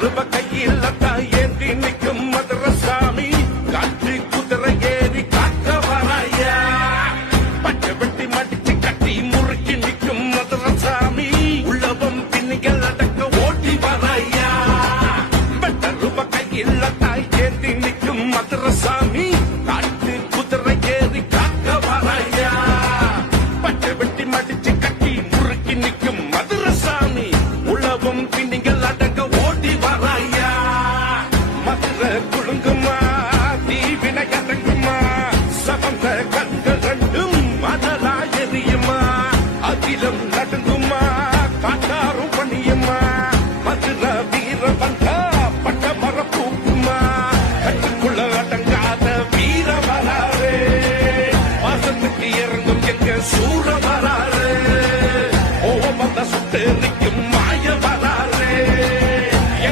ரூப கையில் ஏந்தி நிற்கும் மதுரசாமி காற்று குதிரை ஏறி காக்க வராயா பச்சை வெட்டி மடிச்சு கட்டி முறுக்கி நிற்கும் மதுரசாமி உள்ளவம் பின்னிகள் அடக்க ஓட்டி வராயா வெட்ட ரூப கையில் ஏந்தி நிற்கும் மதுரசாமி காற்று குதிரை ஏறி காக்க வராயா பச்சை வெட்டி மடிச்சு கட்டி முறுக்கி நிற்கும் மதுரசாமி உள்ளவம் பின்னிகள் அடக்க ஓடி வராயா மதுரை குழுங்குமா தீவினை அடங்குமா சவந்த கண்கள் ரெண்டும் மதலா எரியுமா அகிலம் நடுங்குமா காட்டாரும் பணியுமா மதுரை வீர வந்தா பட்ட மரப்பூக்குமா கட்டுக்குள்ள அடங்காத வீர வராரே வாசத்துக்கு இறங்கும் எங்க சூர